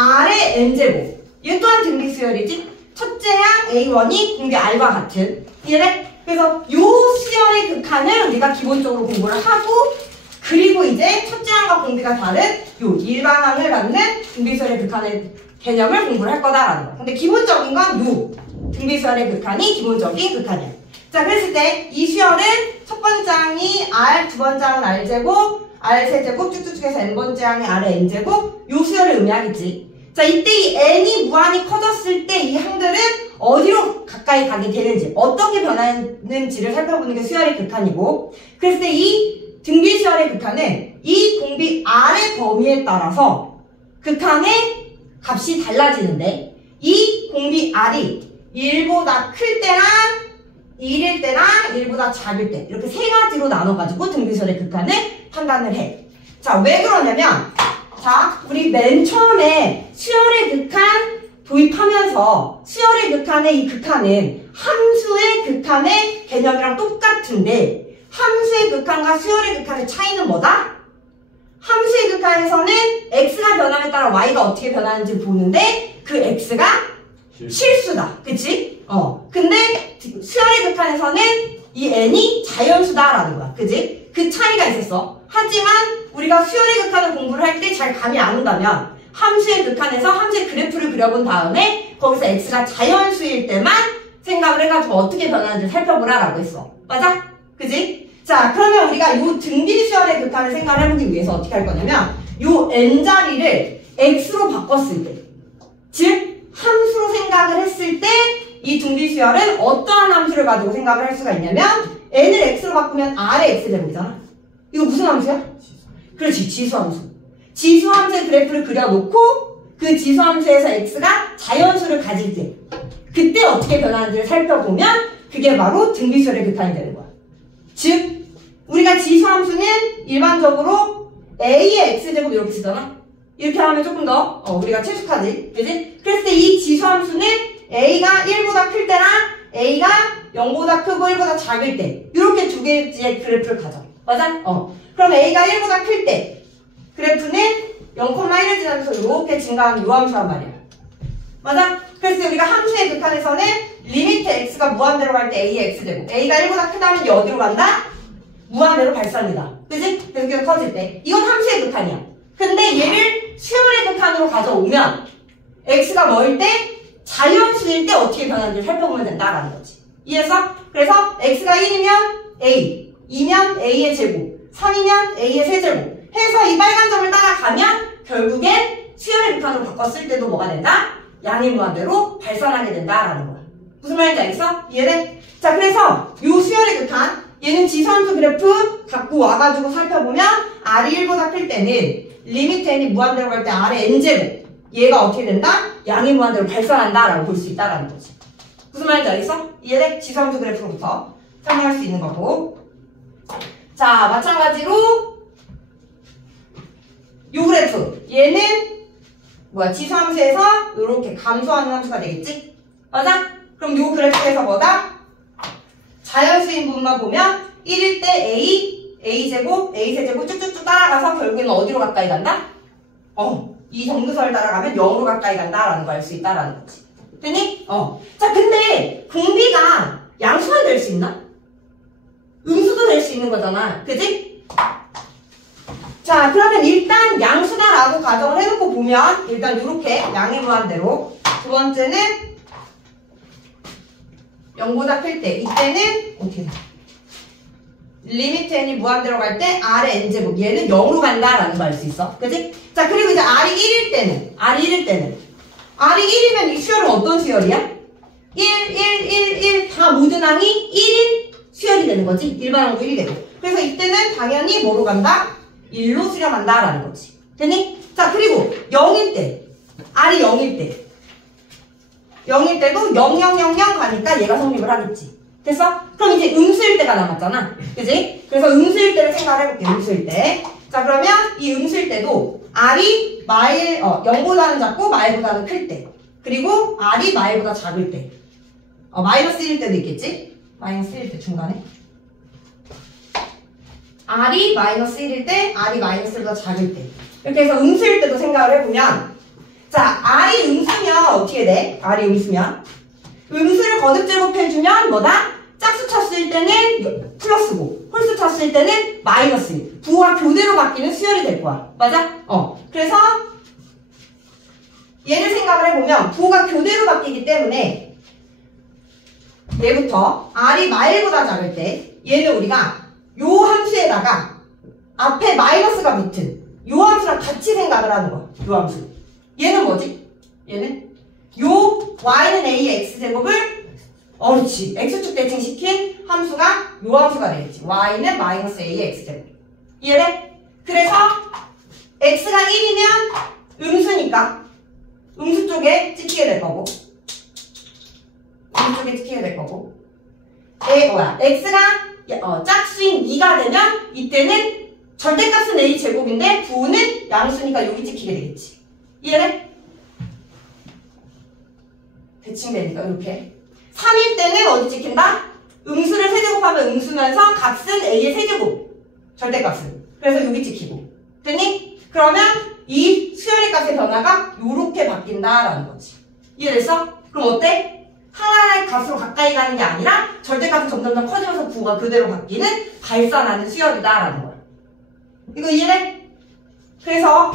R의 N제곱. 이거 또한 등비 수열이지? 첫째 항 A1이 공비 R과 같은. 이해돼? 그래서 요 수열의 극한을 우리가 기본적으로 공부를 하고, 그리고 이제 첫째 항과 공비가 다른 요 일반항을 갖는 등비수열의 극한의 개념을 공부를 할 거다라는 거. 근데 기본적인 건 요 등비수열의 극한이 기본적인 극한이야. 자, 그랬을 때 이 수열은 첫 번째 항이 R, 두 번째 항은 R제곱, R 세제곱 쭉쭉쭉 해서 N번째 항이 R의 N제곱, 요 수열을 의미하겠지. 자, 이때 이 N이 무한히 커졌을 때 이 항들은 어디로 가까이 가게 되는지, 어떻게 변하는지를 살펴보는 게 수열의 극한이고, 그랬을 때 이 등비 수열의 극한은 이 공비 R의 범위에 따라서 극한의 값이 달라지는데, 이 공비 R이 1보다 클 때랑 1일 때랑 1보다 작을 때, 이렇게 세 가지로 나눠가지고 등비 수열의 극한을 판단을 해. 자, 왜 그러냐면, 자, 우리 맨 처음에 수열의 극한 도입하면서 수열의 극한의 이 극한은 함수의 극한의 개념이랑 똑같은데, 함수의 극한과 수열의 극한의 차이는 뭐다? 함수의 극한에서는 x가 변함에 따라 y가 어떻게 변하는지 보는데, 그 x가 실수다. 그치? 근데 수열의 극한에서는 이 n이 자연수다라는 거야. 그치? 그 차이가 있었어. 하지만 우리가 수열의 극한을 공부를 할 때 잘 감이 안 온다면, 함수의 극한에서 함수의 그래프를 그려본 다음에 거기서 x가 자연수일 때만 생각을 해가지고 어떻게 변하는지 살펴보라라고 했어. 맞아? 그지? 자, 그러면 우리가 요 등비 수열의 극한을 생각을 해보기 위해서 어떻게 할 거냐면, 요 n자리를 x로 바꿨을 때, 즉 함수로 생각을 했을 때 이 등비 수열은 어떠한 함수를 가지고 생각을 할 수가 있냐면, n을 x로 바꾸면 r의 x제곱이잖아. 이거 무슨 함수야? 그렇지, 지수함수. 지수함수의 그래프를 그려놓고 그 지수함수에서 x가 자연수를 가질 때, 그때 어떻게 변하는지를 살펴보면 그게 바로 등비 수열의 극한이 되는 거야. 즉, 우리가 지수함수는 일반적으로 a의 x제곱 이렇게 쓰잖아. 이렇게 하면 조금 더 우리가 친숙하지, 그지? 그랬을 때 이 지수함수는 a가 1보다 클 때랑 a가 0보다 크고 1보다 작을 때, 이렇게 두 개의 그래프를 가져. 맞아? 그럼 a가 1보다 클 때 그래프는 0,1을 지나면서 이렇게 증가하는 요 함수란 말이야. 맞아? 그래서 우리가 함수의 극한에서는 리미트 x가 무한대로 갈 때 a의 x제곱, a가 1보다 크다면 이게 어디로 간다? 무한대로 발산이다. 그지? 그래서 계속 커질 때. 이건 함수의 극한이야. 근데 얘를 수열의 극한으로 가져오면 x가 뭐일 때? 자연수일 때 어떻게 변하는지 살펴보면 된다라는 거지. 이해했어? 그래서 x가 1이면 a, 2면 a의 제곱, 3이면 a의 세제곱 해서 이 빨간 점을 따라가면 결국엔 수열의 극한으로 바꿨을 때도 뭐가 된다? 양이 무한대로 발산하게 된다라는 거야. 무슨 말인지 알겠어? 이해돼? 자, 그래서 요 수열의 극한, 얘는 지수함수 그래프 갖고 와가지고 살펴보면 r이 1보다 클 때는 리미트 n이 무한대로 갈 때 r의 n제곱, 얘가 어떻게 된다? 양이 무한대로 발산한다라고 볼 수 있다라는 거지. 무슨 말인지 알겠어? 이해돼? 지수함수 그래프로부터 설명할 수 있는 거고. 자, 마찬가지로 요 그래프, 얘는 뭐야? 지수함수에서 이렇게 감소하는 함수가 되겠지? 맞아? 그럼 요 그래프에서 뭐다? 자연수인 부분만 보면 1일 때 a, a제곱, a세제곱 쭉쭉쭉 따라가서 결국에는 어디로 가까이 간다? 이 정도선을 따라가면 0으로 가까이 간다라는 걸 알 수 있다라는 거지. 됐니? 자, 근데 공비가 양수만 될 수 있나? 음수도 될 수 있는 거잖아. 그지? 자, 그러면 일단 양수다라고 가정을 해놓고 보면 일단 이렇게 양의 무한대로, 두 번째는 0보다 클 때, 이때는 어떻게 돼? 리미트 n이 무한대로 갈 때 r의 n제곱, 얘는 0으로 간다라는 걸 알 수 있어. 그지? 자, 그리고 이제 r이 1일 때는 r이 1이면 이 수열은 어떤 수열이야? 1 다 모든 항이 1인 수열이 되는 거지. 일반항도 1이 되고. 그래서 이때는 당연히 뭐로 간다? 1로 수렴한다라는 거지. 됐니? 자, 그리고 0일 때, r이 0일 때도 0, 0, 0, 0 가니까 얘가 성립을 하겠지. 됐어? 그럼 이제 음수일 때가 남았잖아. 그지? 그래서 음수일 때를 생각을 해볼게. 음수일 때. 자, 그러면 이 음수일 때도 r이 0보다는 작고 마일보다는 클 때, 그리고 r이 마일보다 작을 때, 마이너스 1일 때도 있겠지? 마이너스 1일 때 중간에 r이 마이너스 1일 때, r이 마이너스 1보다 작을 때, 이렇게 해서 음수일 때도 생각을 해보면, 자, R이 음수면 어떻게 돼? R이 음수면 음수를 거듭 제곱해주면 뭐다? 짝수 쳤을 때는 플러스고 홀수 쳤을 때는 마이너스. 부호가 교대로 바뀌는 수열이 될 거야. 맞아? 그래서 얘를 생각을 해보면 부호가 교대로 바뀌기 때문에 얘부터 R이 마일보다 작을 때 얘는 우리가 요 함수에다가 앞에 마이너스가 붙은 요 함수랑 같이 생각을 하는 거야. 요 함수. 얘는 뭐지? 얘는 요 y는 a의 x제곱을 그렇지. x축 대칭시킨 함수가 요 함수가 되겠지. y는 마이너스 a의 x제곱. 이해돼? 그래서 x가 1이면 음수니까 음수 쪽에 찍히게 될 거고 음수 쪽에 찍히게 될 거고 x가 짝수인 2가 되면 이때는 절대값은 a 제곱인데 부호는 양수니까 여기 찍히게 되겠지. 이해돼? 대칭되니까 이렇게 3일 때는 어디 찍힌다? 음수를 세제곱하면 음수면서 값은 a의 세제곱 절대값은 그래서 여기 찍히고 됐니? 그러면 이 수열의 값의 변화가 요렇게 바뀐다라는 거지. 이해됐어? 그럼 어때? 하나의 값으로 가까이 가는 게 아니라 절대값은 점점 커지면서 부호가 그대로 바뀌는 발산하는 수열이다라는 거야. 이거 이해돼? 그래서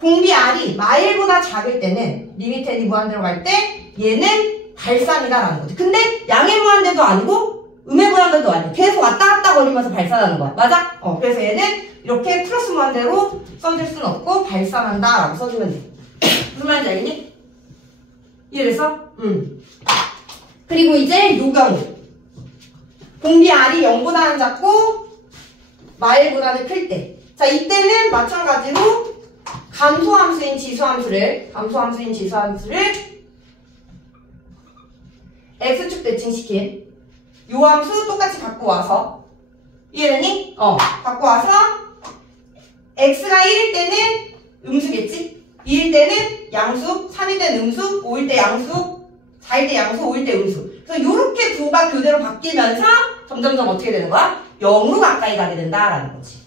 공비 R이 마일보다 작을 때는 리미트 n이 무한대로 갈 때 얘는 발산이다라는 거지. 근데 양의 무한대도 아니고 음의 무한대도 아니고 계속 왔다 갔다 거리면서 발산하는 거야. 맞아? 그래서 얘는 이렇게 플러스 무한대로 써줄 수는 없고 발산한다라고 써주면 돼. 무슨 말인지 알겠니? 이해됐어? 그리고 이제 요 경우 공비 R이 0보다는 작고 마일보다는 클 때. 자, 이때는 마찬가지로 감소함수인 지수함수를 x축 대칭시킨 요 함수 똑같이 갖고 와서 이해되니? 갖고 와서 x가 1일 때는 음수겠지? 2일 때는 양수, 3일 때는 음수, 5일 때 양수, 4일 때 양수, 5일 때 음수. 그래서 요렇게 부호가 교대로 바뀌면서 점점점 어떻게 되는 거야? 0으로 가까이 가게 된다라는 거지.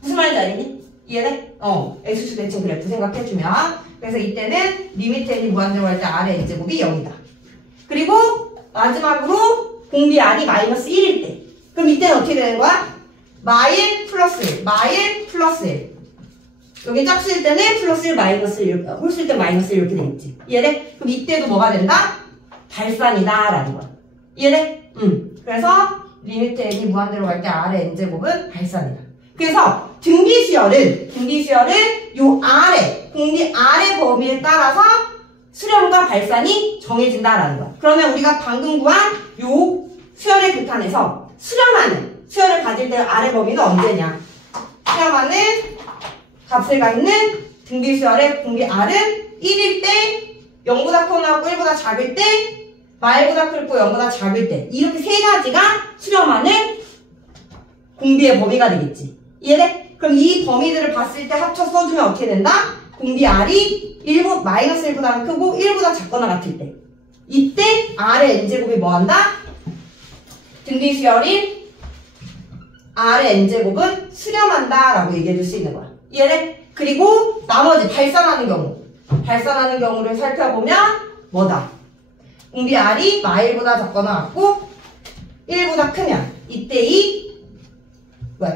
무슨 말인지 알겠니? 이해돼? x축 대칭 그래프 생각해주면 그래서 이때는 리미트 n이 무한대로 할 때 r의 n제곱이 0이다. 그리고 마지막으로 공비 r이 마이너스 1일 때 그럼 이때는 어떻게 되는 거야? 마일 플러스 1, 마일 플러스 1 여기 짝수일 때는 플러스 1, 마이너스 1 홀수일 때 마이너스 1 이렇게 되겠지. 이해돼? 그럼 이때도 뭐가 된다? 발산이다 라는 거야. 이해돼? 그래서 리미트 n이 무한대로 갈 때 r의 n제곱은 발산이다. 그래서 등비수열은 요 아래, 공비 아래 범위에 따라서 수렴과 발산이 정해진다라는 거야. 그러면 우리가 방금 구한 요 수열의 극한에서 수렴하는, 수열을 가질 때 아래 범위는 언제냐? 수렴하는 값을 갖는 등비수열의 공비 R은 1일 때, 0보다 크거나 1보다 작을 때, 마일보다 크고 0보다 작을 때 이렇게 세 가지가 수렴하는 공비의 범위가 되겠지. 이해돼? 그럼 이 범위들을 봤을 때 합쳐 써주면 어떻게 된다? 공비 R이 마이너스 1보다 크고 1보다 작거나 같을 때 이때 R의 n제곱이 뭐한다? 등비수열인 R의 n제곱은 수렴한다 라고 얘기해 줄 수 있는 거야. 이해돼? 그리고 나머지 발산하는 경우를 살펴보면 뭐다? 공비 R이 마일보다 작거나 같고 1보다 크면 이때 이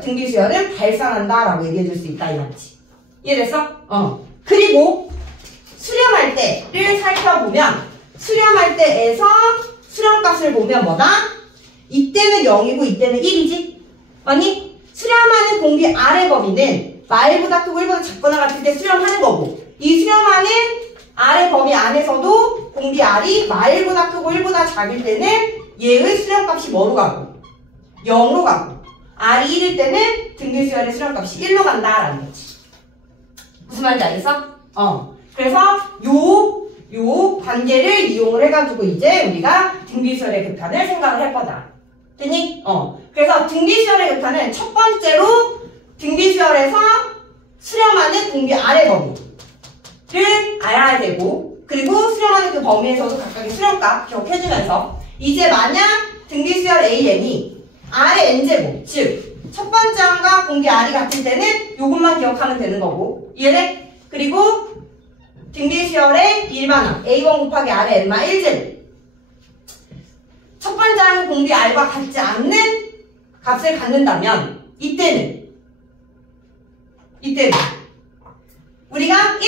등비수열은 발산한다 라고 얘기해 줄 수 있다 이 말이지. 이해됐어? 그리고 수렴할 때를 살펴보면 수렴할 때에서 수렴값을 보면 뭐다? 이때는 0이고 이때는 1이지? 맞니? 수렴하는 공비 R의 범위는 마일보다 크고 1보다 작거나 같을 때 수렴하는 거고 이 수렴하는 R의 범위 안에서도 공비 R이 마일보다 크고 1보다 작을 때는 얘의 수렴값이 뭐로 가고? 0으로 가고 R이 1일 때는 등비수열의 수렴값이 1로 간다라는 거지. 무슨 말인지 알겠어? 그래서 요 관계를 이용을 해가지고 이제 우리가 등비수열의 극한을 생각을 할 거다. 됐니? 그래서 등비수열의 극한은 첫 번째로 등비수열에서 수렴하는 공비 R의 범위를 알아야 되고 그리고 수렴하는 그 범위에서도 각각의 수렴값 기억해주면서 이제 만약 등비수열 AN이 R의 n제곱, 즉 첫 번째 항과 공비 R이 같을 때는 요것만 기억하면 되는 거고 이해돼? 그리고 등비수열의 일반항 A1 곱하기 R의 N마 1제곱. 첫 번째 항은 공비 R과 같지 않는 값을 갖는다면 이때는 우리가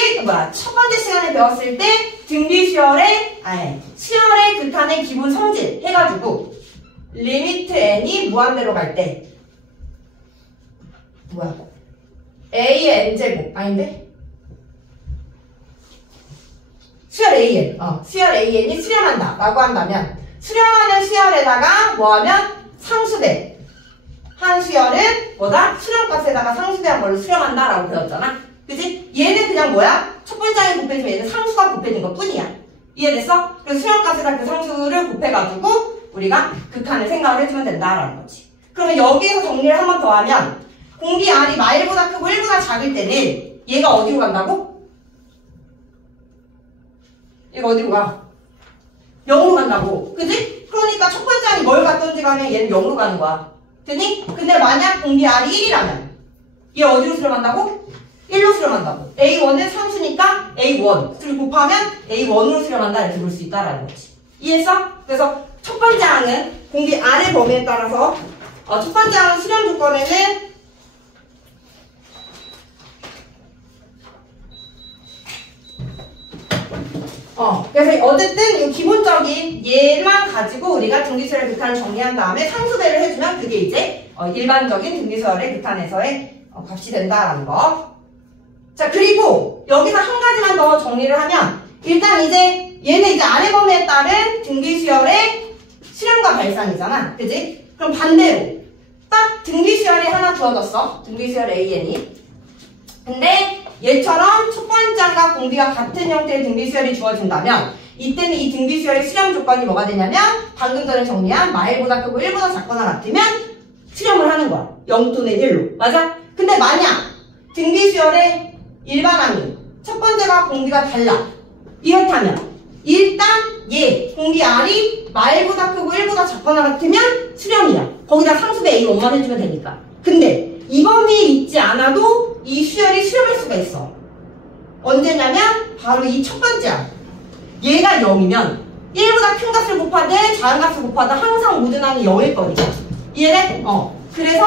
첫 번째 시간에 배웠을 때 등비수열의 수열의 극한의 기본 성질 해가지고 리미트 n이 무한대로 갈 때 a의 n제곱 아닌데? 수열 an 수열 an이 수렴한다 라고 한다면 수렴하는 수열에다가 뭐하면 상수대 한 수열은 수렴값에다가 상수대한 걸로 수렴한다 라고 배웠잖아. 그치? 얘는 그냥 첫 번째 항이 곱해지면 얘는 상수가 곱해진 것 뿐이야. 이해됐어? 그래서 수렴값에다 그 상수를 곱해가지고 우리가 극한을 생각을 해주면 된다라는 거지. 그러면 여기에서 정리를 한 번 더 하면 공비 R이 마일보다 크고 1보다 작을 때는 얘가 어디로 간다고? 얘가 어디로 가? 0으로 간다고. 그치? 그러니까 첫 번째 항이 뭘 갔던지 간에 얘는 0으로 가는 거야. 되니? 근데 만약 공비 R이 1이라면 얘 어디로 수렴한다고? 1로 수렴한다고. A1은 상수니까 A1를 곱하면 A1으로 수렴한다 이렇게 볼 수 있다라는 거지. 이해했어? 그래서 첫 번째 항은 공비 R의 범위에 따라서 첫 번째 항은 수렴 조건에는 그래서 어쨌든 이 기본적인 얘만 가지고 우리가 등비수열의 극한을 정리한 다음에 상수배를 해주면 그게 이제 일반적인 등비수열의 극한에서의 값이 된다라는 거. 자, 그리고 여기서 한 가지만 더 정리를 하면 일단 이제 얘는 이제 아래 범위에 따른 등비수열의 수렴과 발산이잖아. 그지? 그럼 반대로 딱 등비수열이 하나 주어졌어. 등비수열 AN이. 근데 얘처럼 첫 번째 항과 공비가 같은 형태의 등비수열이 주어진다면 이때는 이 등비수열의 수렴 조건이 뭐가 되냐면 방금 전에 정리한 마일보다 크고 1보다 작거나 같으면 수렴을 하는 거야. 0 또는 1로. 맞아? 근데 만약 등비수열의 일반항이 첫 번째가 공비가 달라. 이렇다면 일단 얘 공비 R이 마일보다 크고 1보다 작거나 같으면 수렴이야. 거기다 상수배 A1만 해주면 되니까. 근데 이 범위에 있지 않아도 이 수열이 수렴할 수가 있어. 언제냐면 바로 이 첫 번째 항. 얘가 0이면 1보다 큰 값을 곱하든 작은 값을 곱하든 항상 모든 항이 0일 거니까. 이해돼? 그래서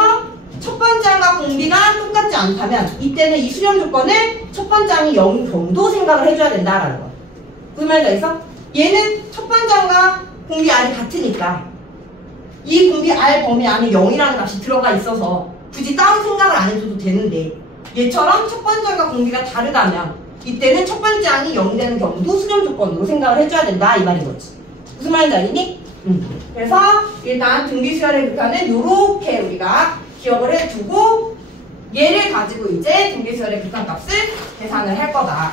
첫 번째 항과 공비가 똑같지 않다면 이때는 이 수렴 조건을 첫 번째 항이 0 정도 생각을 해줘야 된다라는 거야. 무슨 말인지 알겠어? 얘는 첫 번째 항과 공비 R이 같으니까 이 공비 R 범위 안에 0이라는 값이 들어가 있어서 굳이 따로 생각을 안 해줘도 되는데 얘처럼 첫 번째 항과 공비가 다르다면 이때는 첫 번째 항이 0 되는 경우도 수렴 조건으로 생각을 해줘야 된다 이 말인 거지. 무슨 말인지 알겠니? 그래서 일단 등비수열의 극한은 요렇게 우리가 기억을 해두고 얘를 가지고 이제 등비수열의 극한값을 계산을 할 거다.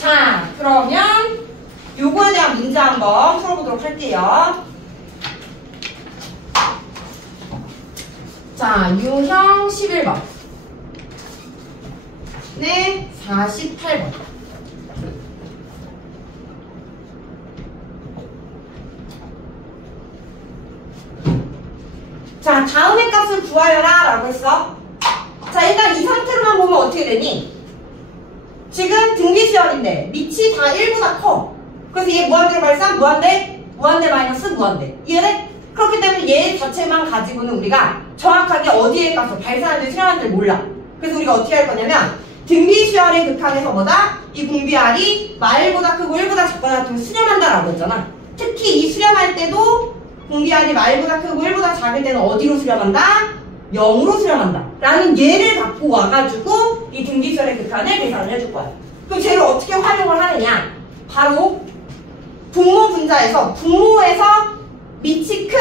자, 그러면 요거에 대한 문제 한번 풀어보도록 할게요. 자, 유형 11번. 네, 48번. 자, 다음의 값을 구하여라 라고 했어. 자, 일단 이 상태로만 보면 어떻게 되니? 지금 등비수열인데 밑이 다 1보다 커. 그래서 얘 무한대로 발산, 무한대 마이너스 무한대. 이해돼? 그렇기 때문에 얘 자체만 가지고는 우리가 정확하게 어디에 값을 발산하는지 수렴하는지 몰라. 그래서 우리가 어떻게 할 거냐면 등비수열의 극한에서 뭐다? 이 공비 R이 마일보다 크고 1보다 작거나 같으면 수렴한다라고 했잖아. 특히 이 수렴할 때도 공비 R이 마일보다 크고 1보다 작을 때는 어디로 수렴한다? 0으로 수렴한다 라는 예를 갖고 와가지고 이 등비수열의 극한을 계산을 해줄 거야. 그럼 쟤를 어떻게 활용을 하느냐? 바로 분모 분자에서 분모에서 밑이 큰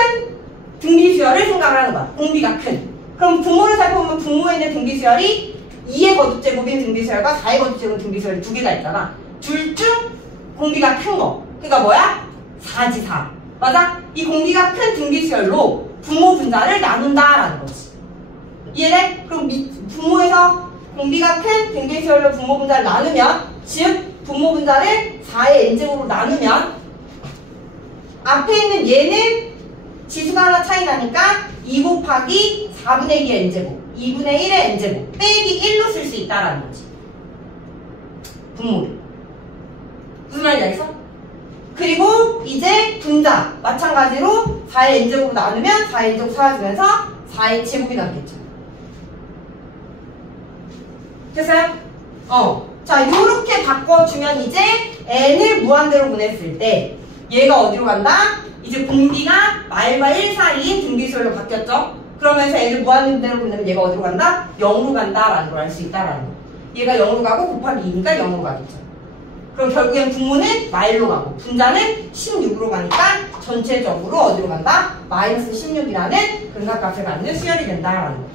등비수열을 생각을 하는 거야. 공비가 큰. 그럼 분모를 살펴보면 분모에 있는 등비수열이 2의 거듭제곱인 등비수열과 4의 거듭제곱인 등비수열이 두 개가 있잖아. 둘 중 공비가 큰 거. 그러니까 뭐야? 4지 4. 맞아? 이 공비가 큰 등비수열로 분모 분자를 나눈다라는 거지. 이해돼? 그럼 분모에서 공비가 큰 등비수열로 분모 분자를 나누면 즉 분모 분자를 4의 n제곱으로 나누면 앞에 있는 얘는 지수가 하나 차이 나니까 2 곱하기 4분의 2의 n제곱 2분의 1의 n제곱 빼기 1로 쓸 수 있다라는 거지. 분모를. 무슨 말인지 알겠어? 그리고 이제 분자 마찬가지로 4의 n제곱으로 나누면 4의 n제곱 사라지면서 4의 제곱이 남겠죠. 됐어요? 자, 요렇게 바꿔주면 이제 n을 무한대로 보냈을 때 얘가 어디로 간다? 이제 공비가 말과 1 사이인 등비수열로 바뀌었죠? 그러면서 n을 무한대로 보내면 얘가 어디로 간다? 0으로 간다라는 걸 알 수 있다라는 거. 얘가 0으로 가고 곱하기 2니까 0으로 가겠죠. 그럼 결국엔 분모는 마일로 가고 분자는 16으로 가니까 전체적으로 어디로 간다? 마이너스 16이라는 근각값을 갖는 수열이 된다라는 거.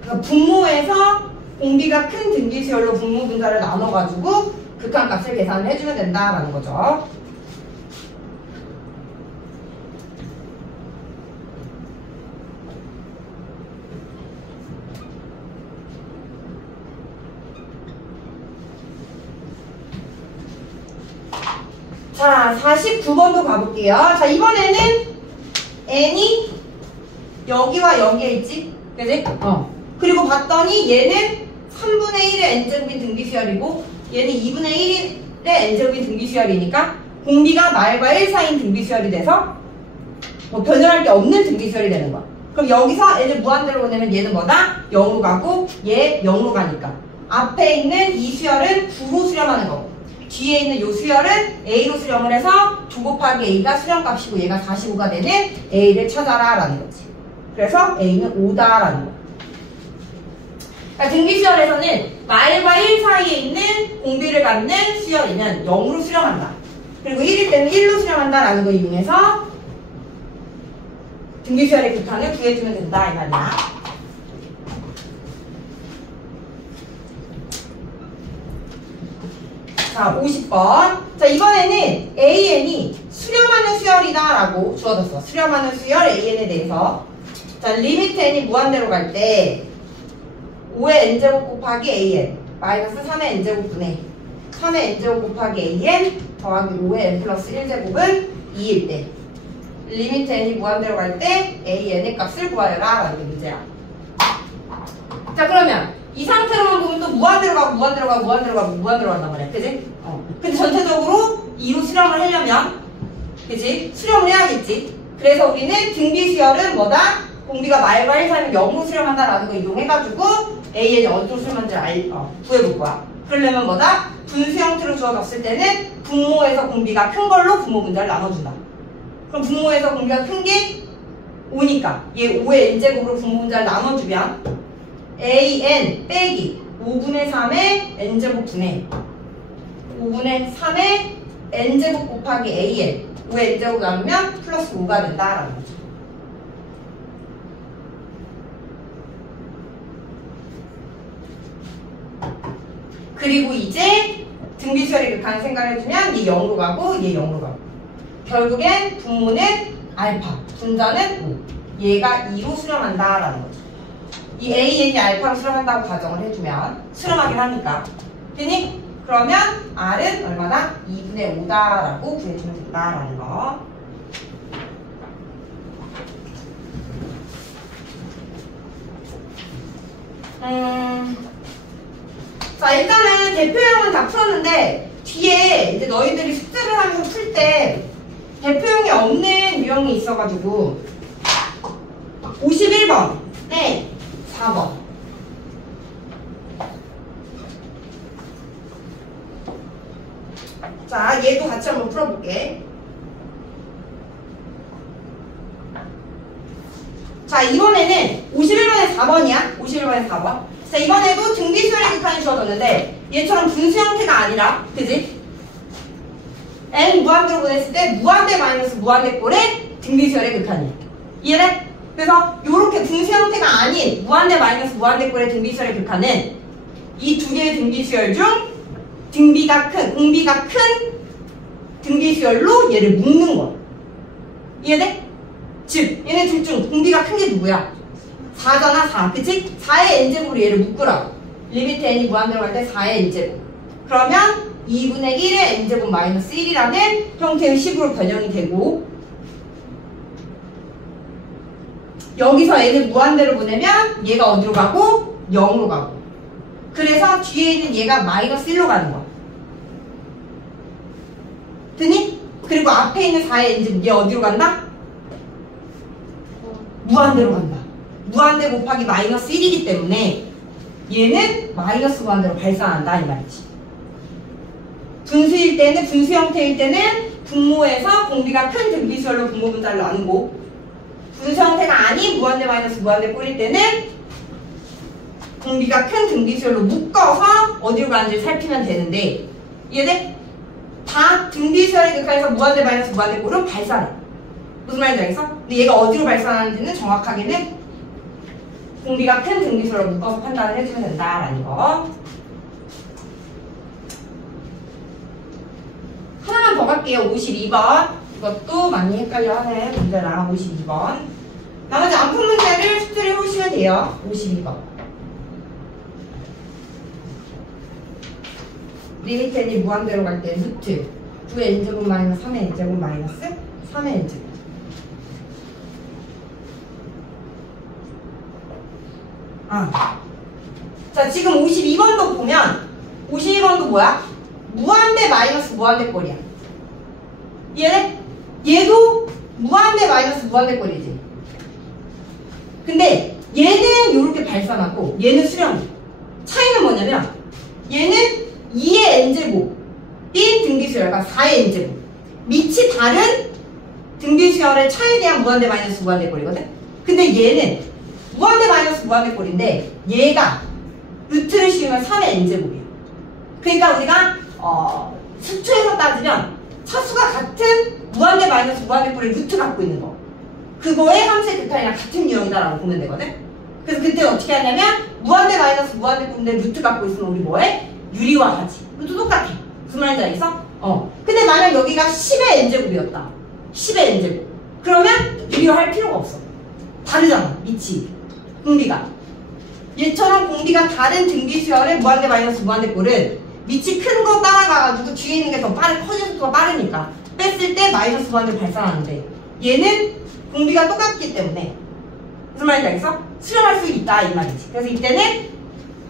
그러니까 분모에서 공비가 큰 등비수열로 분모 분자를 나눠가지고 극한값을 계산을 해주면 된다라는 거죠. 자, 49번도 가볼게요. 자, 이번에는 n이 여기와 여기에 있지? 그지? 그리고 봤더니 얘는 3분의 1의 n제곱인 등비수열이고 얘는 2분의 1의 n제곱인 등비수열이니까 공비가 말과 1 사이인 등비수열이 돼서 뭐 변형할 게 없는 등비수열이 되는 거야. 그럼 여기서 얘를 무한대로 보내면 얘는 뭐다? 0으로 가고 얘 0으로 가니까 앞에 있는 이 수열은 9로 수렴하는 거고 뒤에 있는 이 수열은 A로 수렴을 해서 2 곱하기 A가 수렴값이고 얘가 45가 되는 A를 찾아라 라는 거지. 그래서 A는 5다라는 거야. 그러니까 등비수열에서는 말과 1 사이에 있는 공비를 갖는 수열이는 0으로 수렴한다. 그리고 1일 때는 1로 수렴한다 라는 걸 이용해서 등비수열의 극한을 구해주면 된다 이 말이야. 자, 50번. 자, 이번에는 AN이 수렴하는 수열이다 라고 주어졌어. 수렴하는 수열 AN에 대해서. 자, 리미트 n이 무한대로 갈 때 5의 n제곱 곱하기 AN 마이너스 3의 n제곱분의 3의 n제곱 곱하기 AN 더하기 5의 n 플러스 1제곱은 2일 때 리미트 n이 무한대로 갈 때 AN의 값을 구하여라 라는 게 문제야. 자, 그러면 이 상태로만 보면 또 무한대로 가고 무한대로 가고 무한대로 가고 무한대로 간단 말이야. 그지? 근데 전체적으로 2로 수렴을 하려면 그지? 수렴을 해야겠지. 그래서 우리는 등비수열은 뭐다? 공비가 말과 1 사이면 0으로 수렴한다라는 거 이용해가지고 AN이 어디로 수렴하는지를 구해볼 거야. 그러려면 뭐다? 분수 형태로 주어졌을 때는 분모에서 공비가 큰 걸로 분모 분자를 나눠준다. 그럼 분모에서 공비가 큰 게 5니까 얘 5의 n제곱으로 분모 분자를 나눠주면 AN 빼기 5분의 3의 n제곱 분의 5분의 3의 n제곱 곱하기 AN 5의 n제곱 나누면 플러스 5가 된다라는 거죠. 그리고 이제 등비수열의 극한을 생각해주면 얘 0으로 가고 얘 0으로 가고 결국엔 분모는 알파, 분자는 5 얘가 2로 수렴한다라는 거죠. 이 AN이 알파로 수렴한다고 가정을 해주면 수렴하긴 하니까 되니? 그러면 R은 얼마나? 2분의 5다라고 구해주면 된다라는 거. 자, 일단은 대표형은 다 풀었는데 뒤에 이제 너희들이 숙제를 하면서 풀 때 대표형이 없는 유형이 있어가지고 51번 네 4번 자, 얘도 같이 한번 풀어볼게. 자, 이번에는 51번에 4번이야 51번에 4번. 자, 이번에도 등비수열의 극한이 주어졌는데 얘처럼 분수 형태가 아니라 그지? n 무한대로 보냈을 때 무한대 마이너스 무한대 꼴의 등비수열의 극한이야. 이해돼? 그래서 이렇게 분수 형태가 아닌 무한대 마이너스 무한대 꼴의 등비수열의 극한은 이 두 개의 등비수열 중 공비가 큰 등비수열로 얘를 묶는 거야. 이해돼? 즉 얘네 둘 중 공비가 큰 게 누구야? 4잖아, 4. 그치? 4의 n제곱으로 얘를 묶으라고. 리미트 n이 무한대로 갈 때 4의 n제곱. 그러면 2분의 1의 n제곱 마이너스 1이라는 형태의 식으로 변형이 되고, 여기서 n을 무한대로 보내면 얘가 어디로 가고? 0으로 가고. 그래서 뒤에 있는 얘가 마이너스 1로 가는 거야. 됐니? 그리고 앞에 있는 4의 n제곱 얘 어디로 간다? 무한대로 간다. 무한대 곱하기 마이너스 1이기 때문에 얘는 마이너스 무한대로 발산한다 이 말이지. 분수일 때는, 분수 형태일 때는 분모에서 공비가 큰 등비수열로 분모 분자를 나누고, 분수 형태가 아닌 무한대 마이너스 무한대 꼴일 때는 공비가 큰 등비수열로 묶어서 어디로 가는지 살피면 되는데, 이해돼? 다 등비수열의 극한에서 무한대 마이너스 무한대 꼴은 발산해. 무슨 말인지 알겠어? 근데 얘가 어디로 발산하는지는 정확하게는 공비가 큰 등비수열로 묶어서 판단을 해주면 된다라는 거. 하나만 더 갈게요. 52번. 이것도 많이 헷갈려 하는 문제랑 52번. 나머지 안 푼 문제를 숙제를 해보시면 돼요. 52번. 리미트 n이 무한대로 갈 때 루트 9의 n제곱 마이너스 3의 n제곱 마이너스 3의 n제곱. 자, 지금 52번도 보면 52번도 뭐야? 무한대 마이너스 무한대 꼴이야. 얘네? 얘도 무한대 마이너스 무한대 꼴이지. 근데 얘는 요렇게 발산하고 얘는 수렴. 차이는 뭐냐면 얘는 2의 n제곱인 등비수열과 4의 n제곱. 밑이 다른 등비수열의 차에 대한 무한대 마이너스 무한대 꼴이거든? 근데 얘는 무한대 마이너스 무한대 꼴인데 얘가 루트를 씌우면 3의 n제곱이야. 그러니까 우리가 수초에서 따지면 차수가 같은 무한대 마이너스 무한대 꼴의 루트 갖고 있는 거, 그거의 함수의 극한이랑 같은 유형이다라고 보면 되거든. 그래서 그때 어떻게 하냐면 무한대 마이너스 무한대 꼴인데 루트 갖고 있으면 우리 뭐해? 유리화하지. 그것도 똑같아. 무슨 말인지 알겠어? 근데 만약 여기가 10의 n제곱이었다. 10의 n제곱. 그러면 유리화할 필요가 없어. 다르잖아. 밑이. 공비가. 얘처럼 공비가 다른 등비수열의 무한대 마이너스 무한대 꼴은 밑이 큰 거 따라가가지고 뒤에 있는 게 더 커지는 속도가 빠르니까 뺐을 때 마이너스 무한대를 발산하는데, 얘는 공비가 똑같기 때문에 무슨 말인지 알겠어? 수렴할 수 있다 이 말이지. 그래서 이때는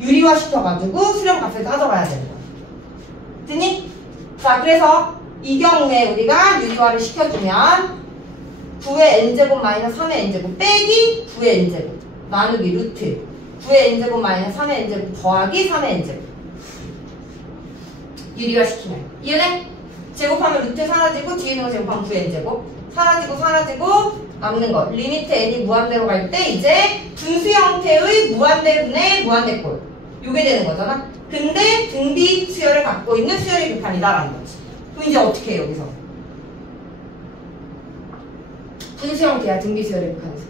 유리화 시켜가지고 수렴 값을 따져봐야 되는 거야. 됐니? 자, 그래서 이 경우에 우리가 유리화를 시켜주면 9의 n제곱 마이너스 3의 n제곱 빼기 9의 n제곱 나누기 루트 9의 n제곱 마이너스 3의 n제곱 더하기 3의 n제곱. 유리화 시키면 이해돼? 제곱하면 루트 사라지고 뒤에 있는 거 제곱하면 9의 n제곱 사라지고 남는 거 리미트 n이 무한대로 갈 때 이제 분수 형태의 무한대분의 무한대꼴 요게 되는 거잖아. 근데 등비 수열을 갖고 있는 수열의 극한이다라는 거지. 그럼 이제 어떻게 해 여기서? 분수 형태야 등비 수열의 극한에서.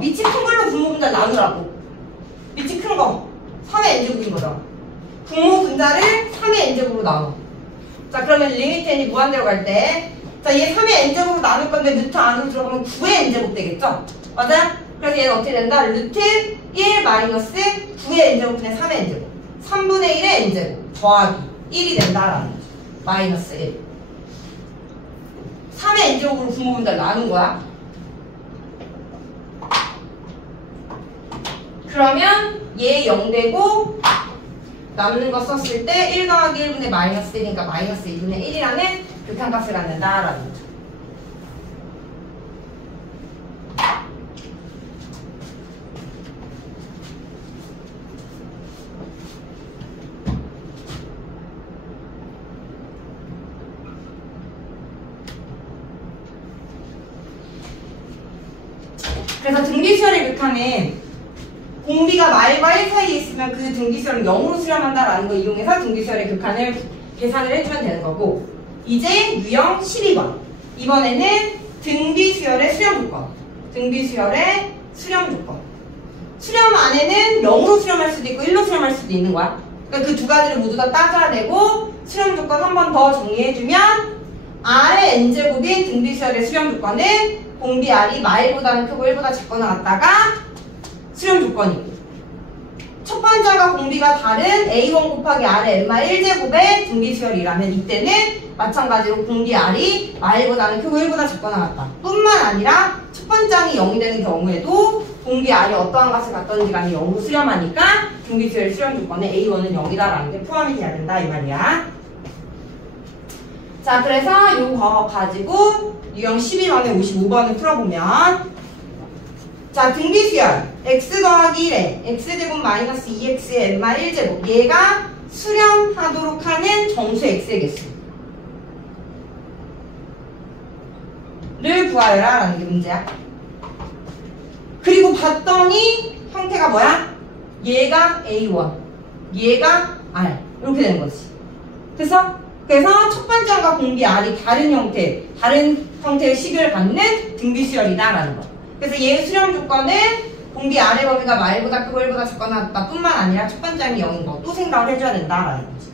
밑이 큰 걸로 분모 분자 나누라고. 밑이 큰 거 3의 n제곱인 거잖아. 분모 분자를 3의 n제곱으로 나눠. 자, 그러면 리미트 n이 무한대로 갈 때, 자, 얘 3의 n제곱으로 나눌 건데 루트 안으로 들어가면 9의 n제곱 되겠죠? 맞아요? 그래서 얘는 어떻게 된다? 루트 1 마이너스 9의 n제곱분의 3의 n제곱 3분의 1의 n제곱 더하기 1이 된다라는 거죠. 마이너스 1. 3의 n제곱으로 분모 분자를 나눈 거야. 그러면 얘 0되고 남는 거 썼을 때 1 더하기 1분의 마이너스 1이니까 마이너스 2분의 1이라는 극한값을 갖는다라는 거죠. 그래서 등비수열의 극한은 공비가 말과 1 사이에 있으면 그 등비수열을 0으로 수렴한다라는 거 이용해서 등비수열의 극한을 계산을 해주면 되는 거고, 이제 유형 12번. 이번에는 등비수열의 수렴 조건. 등비수열의 수렴 조건. 수렴 안에는 0으로 수렴할 수도 있고 1로 수렴할 수도 있는 거야. 그러니까 그 두 가지를 모두 다 따져야 되고, 수렴 조건 한 번 더 정리해주면 R의 n제곱인 등비수열의 수렴 조건은 공비 R이 마일보다는 크고 1보다 작거나 같다가 수렴 조건이고, 첫 번째가 공비가 다른 A1 곱하기 R의 n-1제곱의 등비수열이라면 이때는 마찬가지로 공비 R이 마일보다는 크고 1보다 작거나 같다. 뿐만 아니라 첫 번째 항이 0이 되는 경우에도 공비 R이 어떠한 값을 갖던지 간에 0으로 수렴하니까 등비수열 수렴 조건에 A1은 0이다라는 게 포함이 돼야 된다 이 말이야. 자, 그래서 요거 가지고 유형 12번에 55번을 풀어보면, 자, 등비수열 x 더하기 1에 x제곱 마이너스 2x의 n-1제곱, 얘가 수렴하도록 하는 정수 x의 개수를 구하여라 라는 게 문제야. 그리고 봤더니 형태가 뭐야? 얘가 A1, 얘가 R 이렇게 되는 거지. 그래서 첫 번째 항과 공비 R이 다른 형태의 식을 갖는 등비수열이다라는 거. 그래서 얘의 수렴 조건은 공비 R의 범위가 마일보다 크고 1보다 작거나 같다 뿐만 아니라 첫 번째 항이 0인 것도 생각을 해줘야 된다라는 거지.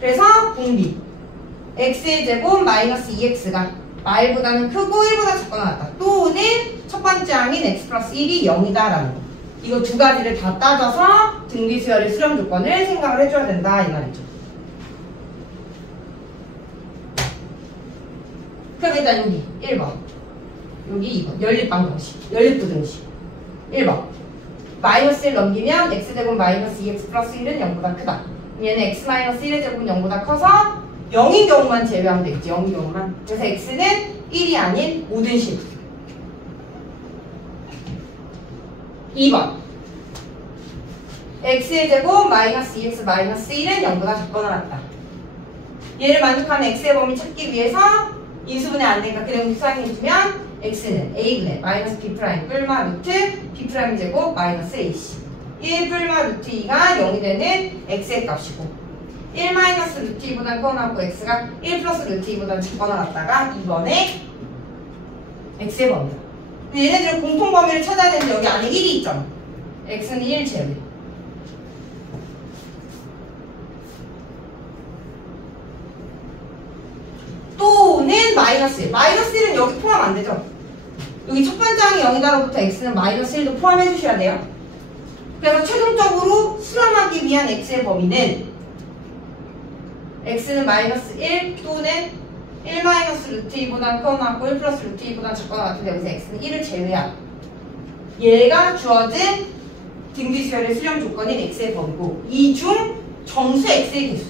그래서 공비 x의 제곱 마이너스 2x가 마일보다는 크고 1보다 작거나 같다 또는 첫 번째 항인 x 플러스 1이 0이다라는 거. 이거 두 가지를 다 따져서 등비수열의 수렴 조건을 생각을 해줘야 된다 이 말이죠. 그럼 일단 여기 1번, 여기 2번 연립방정식, 연립부등식 1번 마이너스 1 넘기면 x제곱 마이너스 2x 플러스 1은 0보다 크다. 얘는 x 마이너스 1의 제곱은 0보다 커서 0인 경우만 제외하면 되겠지. 0인 경우만. 그래서 x는 1이 아닌 모든 식. 2번 x의 제곱 마이너스 2x 마이너스 1은 0보다 작거나 같다. 얘를 만족하는 x의 범위 찾기 위해서 인수분해 안 되니까 그냥 곱상해주면 x는 a분의 마이너스 b 프라임 뿔마 루트 b 프라임 제곱 마이너스 ac 1 뿔마 루트 2가 0이 되는 x의 값이고 1 마이너스 루트 2보다 커나고 x가 1 플러스 루트 2보다 작거나 같다가 2번에 x의 범위다. 근데 얘네들은 공통 범위를 찾아야 되는데 여기 안에 1이 있잖아. x는 1 제외. 또는 마이너스 1. 마이너스 1은 여기 포함 안 되죠? 여기 첫 번째 항이 0이다로부터 x는 마이너스 1도 포함해 주셔야 돼요. 그래서 최종적으로 수렴하기 위한 x의 범위는 x는 마이너스 1 또는 1 마이너스 루트 2보다 커나고 1 플러스 루트 2보다 작거나 같은데 여기서 x는 1을 제외한 얘가 주어진 등비수열의 수렴 조건인 x의 범위고 이 중 정수 x의 개수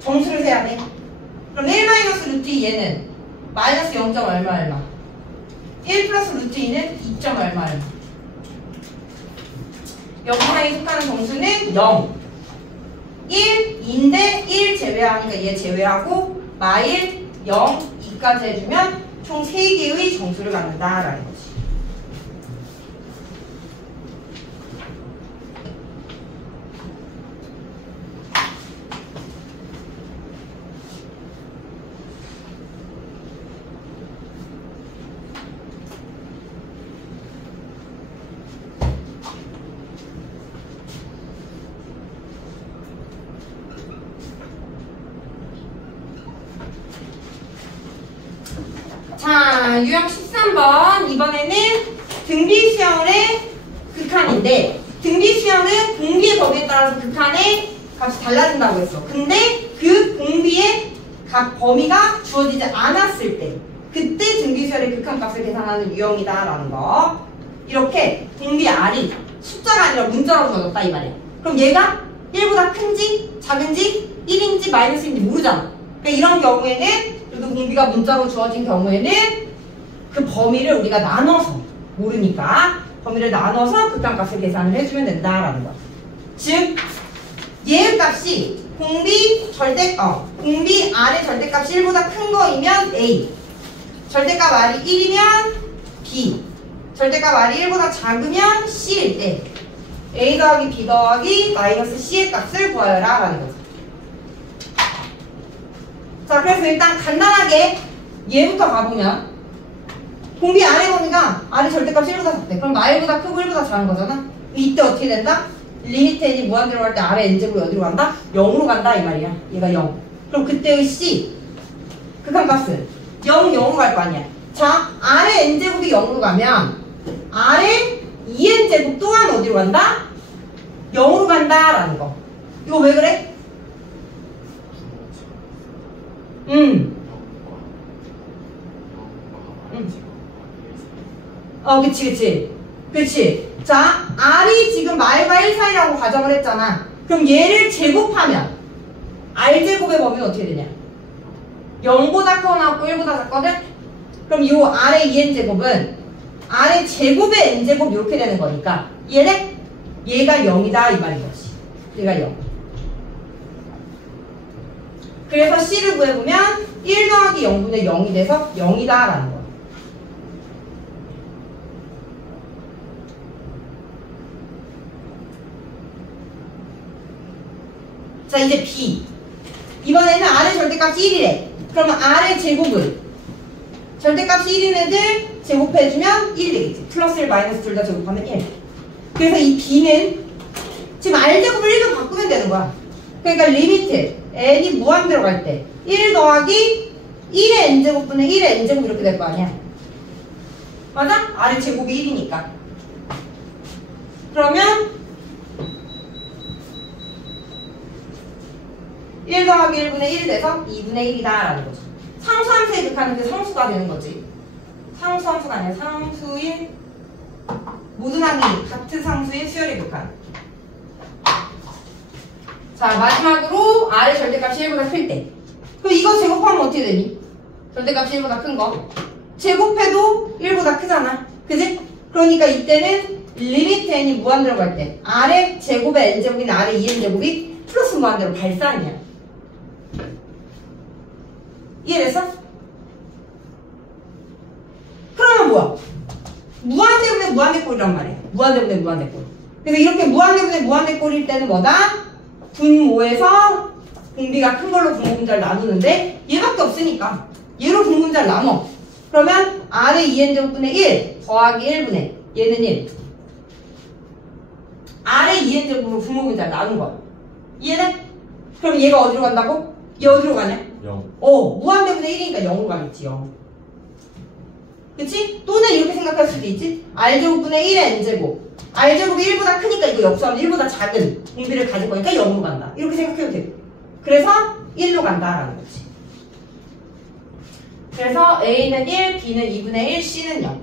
정수를 세야 돼. 그럼 1 마이너스 루트 2 얘는 마이너스 0. 얼마 1 플러스 루트 2는 2. 얼마 여기에 속하는 정수는 0 1인데 1 제외하니까 얘 제외하고 마일 0 2까지 해주면 총 3개의 정수를 갖는다라는 거지. 자, 유형 13번. 이번에는 등비수열의 극한인데, 등비수열은 공비의 범위에 따라서 극한의 값이 달라진다고 했어. 근데 그 공비의 범위가 주어지지 않았을 때, 그때 등비수열의 극한값을 계산하는 유형이다라는 거. 이렇게 공비 R이 숫자가 아니라 문자로 주어졌다 이 말이야. 그럼 얘가 1보다 큰지 작은지 1인지 마이너스인지 모르잖아. 그러니까 이런 경우에는 그래도 공비가 문자로 주어진 경우에는 그 범위를 우리가 나눠서 모르니까 범위를 나눠서 극한값을 계산을 해주면 된다라는 거야. 즉 얘의 값이 공비 R의 절대값이 1보다 큰 거이면 A, 절대값 R이 1이면 B, 절대값 R이 1보다 작으면 C일 때 A 더하기 B 더하기 마이너스 C의 값을 구하여라 라는 거죠. 자, 그래서 일단 간단하게 얘부터 가보면 공비 R의 범위가 R의 절대값이 1보다 작대. 그럼 R보다 크고 1보다 작은 거잖아. 이때 어떻게 된다? 리미트 n이 무한대로 갈 때 R의 n제곱이 어디로 간다? 0으로 간다 이 말이야. 얘가 0. 그럼 그때의 C 극한값은 0, 0으로 갈 거 아니야. 자, 아래 n제곱이 0으로 가면 아래 2n제곱 또한 어디로 간다? 0으로 간다라는 거. 이거 왜 그래? 그치. 자, R이 지금 말과 1 사이라고 가정을 했잖아. 그럼 얘를 제곱하면 R제곱의 범위는 어떻게 되냐? 0보다 커 나왔고 1보다 작거든? 그럼 요 R의 2n제곱은 R의 제곱의 n제곱 이렇게 되는 거니까 얘가 0이다 이 말인 거지. 얘가 0. 그래서 C를 구해보면 1 더하기 0분의 0이 돼서 0이다 라는 거야. 자, 이제 B. 이번에는 R의 절대값이 1이래. 그러면 R의 제곱은 절대값이 1인 애들 제곱해주면 1 되겠지. 플러스 1, 마이너스 둘 다 제곱하면 1. 그래서 이 B는 지금 R제곱을 1로 바꾸면 되는 거야. 그러니까 리미트 n이 무한대로 갈 때 1 더하기 1의 n제곱분의 1의 n제곱 이렇게 될 거 아니야. 맞아? R의 제곱이 1이니까. 그러면 1 더하기 1분의 1이 돼서 2분의 1이다 라는 거죠. 상수함수의 극한은 그 상수가 되는 거지. 상수함수가 아니라 상수인 모든 항이 같은 상수인 수열의 극한. 자, 마지막으로 R의 절대값이 1보다 클 때. 그럼 이거 제곱하면 어떻게 되니? 절대값이 1보다 큰 거. 제곱해도 1보다 크잖아. 그지? 그러니까 이때는 리미트 n이 무한대로 갈 때 R의 제곱의 n제곱이나 R의 2n제곱이 플러스 무한대로 발산이야. 이해됐어? 그러면 뭐야? 무한대분의 무한대꼴이란 말이야. 무한대분의 무한대꼴. 그래서 이렇게 무한대분의 무한대꼴일 때는 뭐다? 분모에서 공비가 큰 걸로 분모분자를 나누는데 얘밖에 없으니까 얘로 분모분자를 나눠. 그러면 R의 2n제곱분의 1 더하기 1분의 얘는 1. R의 2n제곱으로 분모분자를 나눈 거야. 이해돼? 그럼 얘가 어디로 간다고? 얘 어디로 가냐? 0. 무한대분의 1이니까 0으로 가겠지. 0. 그치? 또는 이렇게 생각할 수도 있지. R제곱분의 1의 n제곱. R제곱이 1보다 크니까 이거 역수하면 1보다 작은 공비를 가질 거니까 0으로 간다. 이렇게 생각해도 되고. 그래서 1로 간다라는 거지. 그래서 A는 1, B는 2분의 1, C는 0.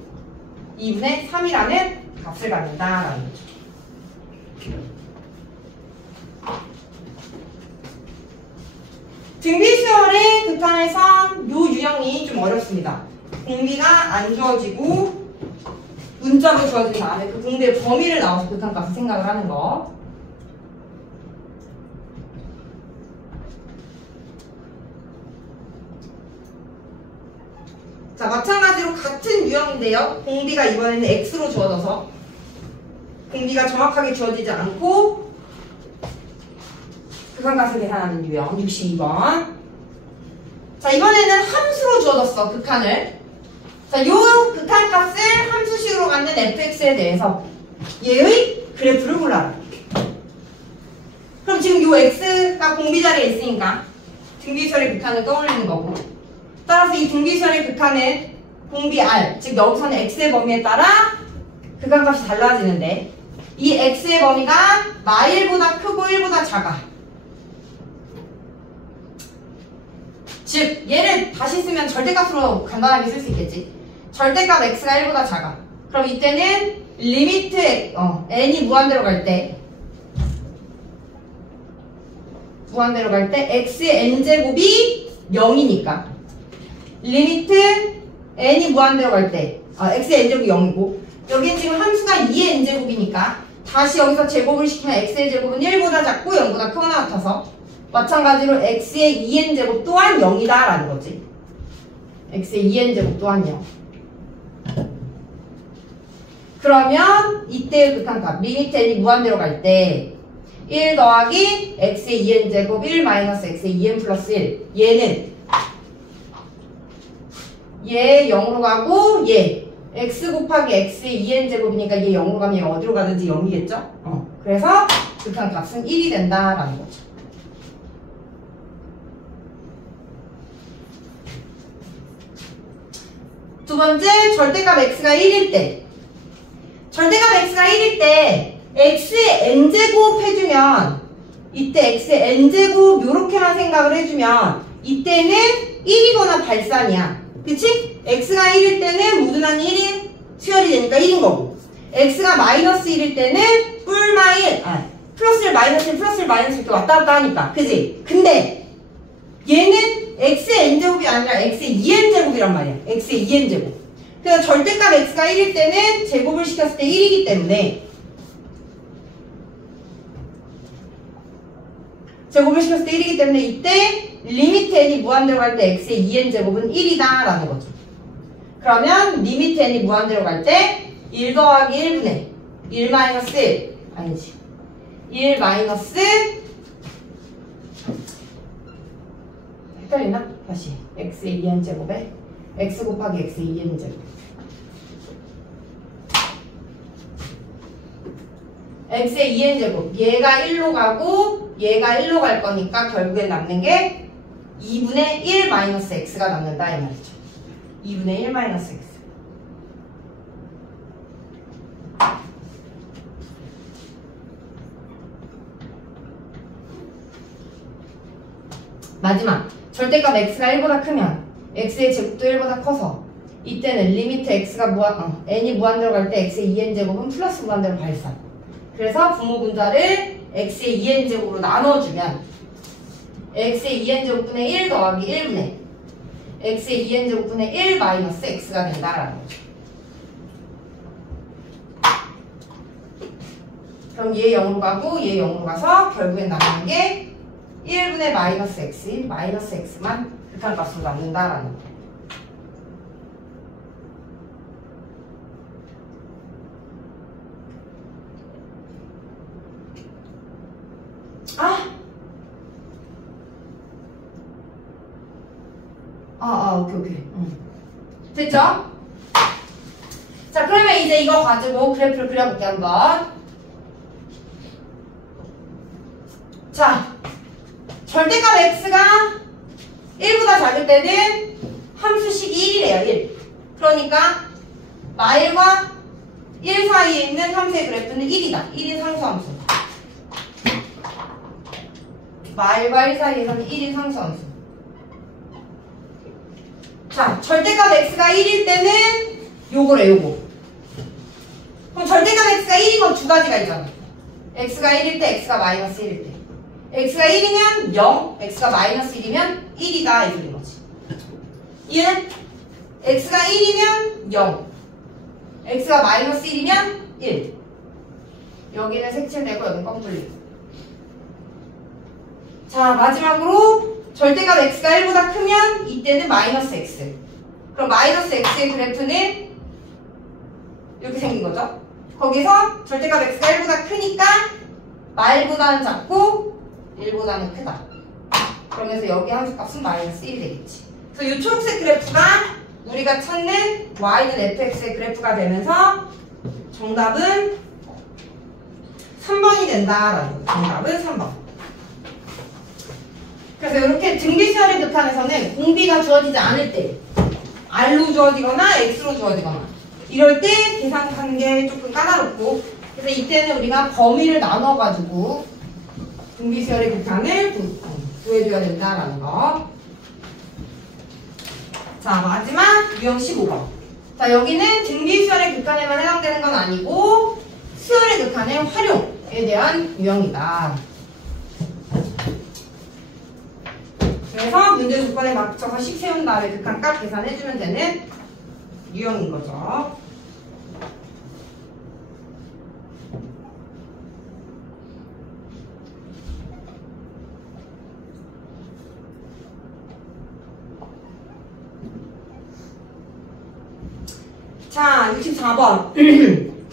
2분의 3이라는 값을 갖는다라는 거죠. 등비수열의 극한에선 요 유형이 좀 어렵습니다. 공비가 안 주어지고 문자로 주어진 다음에 그 공비의 범위를 나와서 극한값을 생각을 하는 거. 자, 마찬가지로 같은 유형인데요. 공비가 이번에는 x로 주어져서 공비가 정확하게 주어지지 않고 극한값을 계산하는 유형 62번. 자, 이번에는 함수로 주어졌어. 극한을. 자, 요 극한값을 함수식으로 갖는 fx에 대해서 얘의 그래프를 골라라. 그럼 지금 요 x가 공비 자리에 있으니까 등비수열의 극한을 떠올리는 거고, 따라서 이 등비수열의 극한은 공비 r, 즉 여기서는 x의 범위에 따라 극한값이 달라지는데 이 x의 범위가 마1보다 크고 1보다 작아. 즉 얘를 다시 쓰면 절대값으로 간단하게 쓸 수 있겠지. 절대값 x가 1보다 작아. 그럼 이때는 리미트 n이 무한대로 갈 때 x의 n제곱이 0이니까 리미트 n이 무한대로 갈 때 x의 n제곱이 0이고 여기는 지금 함수가 2의 n제곱이니까 다시 여기서 제곱을 시키면 x의 제곱은 1보다 작고 0보다 크거나 같아서 마찬가지로 x의 2n제곱 또한 0이다 라는 거지. x의 2n제곱 또한 0. 그러면 이때의 극한값 리미트 n이 무한대로 갈 때 1 더하기 x의 2n제곱 1 마이너스 x의 2n 플러스 1 얘 0으로 가고 얘 x 곱하기 x의 2n제곱이니까 얘 0으로 가면 얘 어디로 가든지 0이겠죠? 그래서 극한값은 1이 된다라는 거죠. 두 번째, 절대값 x가 1일 때. 절대값 x가 1일 때 x의 n제곱 해주면 이때 x의 n제곱 요렇게만 생각을 해주면 이때는 1이거나 발산이야. 그치? x가 1일 때는 무드란이 1인 수열이 되니까 1인 거고, x가 마이너스 1일 때는 플러스 1, 마이너스 1, 플러스 1, 마이너스 1 이렇게 왔다 갔다 하니까. 그치? 근데 얘는 x의 n제곱이 아니라 x의 2n제곱이란 말이야. x의 2n제곱. 그래서 절대값 x가 1일 때는 제곱을 시켰을 때 1이기 때문에 이때 리미트 n이 무한대로 갈 때 x의 2n제곱은 1이다 라는 거죠. 그러면 리미트 n이 무한대로 갈 때 1 더하기 1분의 1 마이너스 1 아니지 1 마이너스 헷갈리나? 다시 x의 2n제곱에 x 곱하기 x의 2n제곱 x의 2n제곱 얘가 1로 가고 얘가 1로 갈 거니까 결국엔 남는 게 2분의 1 마이너스 x가 남는다 이 말이죠. 2분의 1 마이너스 x. 마지막 절대값 x가 1보다 크면 x의 제곱도 1보다 커서 이때는 리미트 x가 n이 무한대로 갈 때 x의 2n제곱은 플러스 무한대로 발산. 그래서 부모 분자를 x의 2n제곱으로 나눠주면 x의 2n제곱분의 1 더하기 1분의 x의 2n제곱분의 1 마이너스 x가 된다라는 거죠. 그럼 얘 0으로 가고 얘 0으로 가서 결국엔 남는 게 1분의 마이너스 x인 마이너스 x만 극한값으로 남는다라는 거. 오케이. 됐죠? 자, 그러면 이제 이거 가지고 그래프를 그려볼게, 한번. 자, 절대값 x가 1보다 작을 때는 함수식이 1이래요, 1. 그러니까, 마일과 1 사이에 있는 함수의 그래프는 1이다. 1인 상수함수. 마일과 1 사이에서는 1인 상수함수. 자, 절대값 x가 1일 때는 요거래, 요거. 그럼 절대값 x가 1인 건 두 가지가 있잖아. x가 1일 때, x가 마이너스 1일 때. x가 1이면 0, x가 마이너스 1이면 1이다, 이 소리인 거지. 얘는 x가 1이면 0, x가 마이너스 1이면 1. 여기는 색칠되고, 여기는 뻥 뚫리고. 자, 마지막으로 절대값 x가 1보다 크면 이때는 마이너스 x. 그럼 마이너스 x의 그래프는 이렇게 생긴 거죠. 거기서 절대값 x가 1보다 크니까 말보다는 작고 1보다는 크다. 그러면서 여기 함수값은 마이너스 1이 되겠지. 그래서 이 초록색 그래프가 우리가 찾는 y는 fx의 그래프가 되면서 정답은 3번이 된다라는 거. 정답은 3번. 그래서 이렇게 등비수열의 극한에서는 공비가 주어지지 않을 때 R로 주어지거나 X로 주어지거나 이럴 때 계산하는 게 조금 까다롭고, 그래서 이때는 우리가 범위를 나눠가지고 등비수열의 극한을 구해줘야 된다라는 거. 자, 마지막 유형 15번. 자, 여기는 등비수열의 극한에만 해당되는 건 아니고 수열의 극한의 활용에 대한 유형이다. 그래서 문제 조건에 맞춰서 식 세운 다음에 극한값 계산해주면 되는 유형인 거죠. 자, 64번.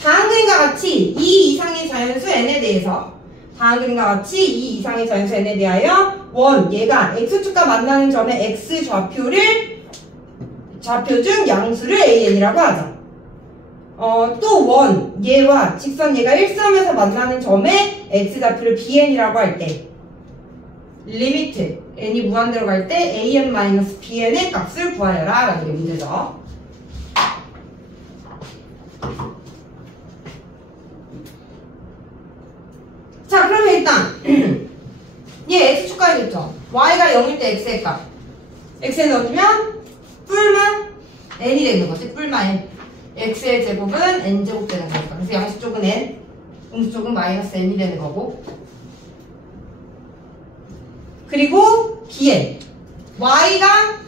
다음 그림과 같이 2 이상의 자연수 n에 대해서 다음 그림과 같이 2 이상의 자연수 n에 대하여 얘가 x축과 만나는 점의 x 좌표 중 양수를 an이라고 하자. 또 얘와 직선 얘가 1,3에서 만나는 점의 x 좌표를 bn이라고 할 때 리미트 n이 무한대로 갈 때 an-bn의 값을 구하여라 라는 게 문제죠. x의 값 x에 넣어주면 뿔마 n이 되는 거지. 뿔마 n. x의 제곱은 n제곱 되는 거니까. 그래서 양수 쪽은 n, 음수 쪽은 마이너스 n이 되는 거고. 그리고 bn. y가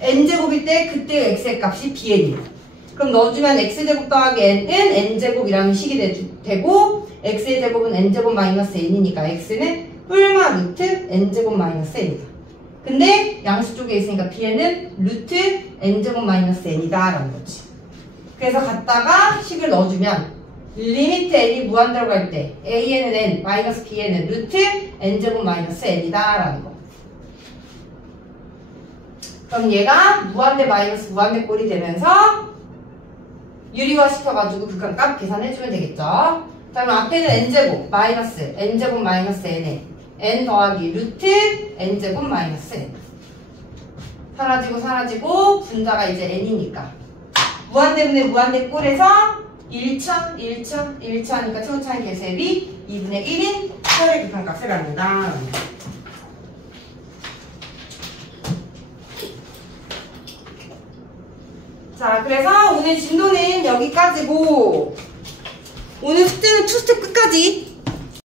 n제곱일 때 그때 x의 값이 bn이에요. 그럼 넣어주면 x제곱 더하기 n은 n제곱이라는 식이 되고 x의 제곱은 n제곱 마이너스 n이니까 x는 뿔마 루트 n제곱 마이너스 n이다. 근데 양수 쪽에 있으니까 bn은 루트 n제곱 마이너스 n이다 라는 거지. 그래서 갖다가 식을 넣어주면 리미트 n이 무한대로 갈 때 an은 n 마이너스 bn은 루트 n제곱 마이너스 n이다 라는 거. 그럼 얘가 무한대 마이너스 무한대 꼴이 되면서 유리화 시켜가지고 극한값 계산해주면 되겠죠. 자, 그럼 앞에는 n제곱 마이너스 n제곱 마이너스 n에 n 더하기 루트 n제곱 마이너스 n 사라지고 사라지고 분자가 이제 n이니까 무한대분의 무한대 꼴에서 1차 1차 1차 하니까 최고차의 계수압이 2분의 1인 최고의 극한값을 갖는다. 자, 그래서 오늘 진도는 여기까지고 오늘 숙제는 2스텝 끝까지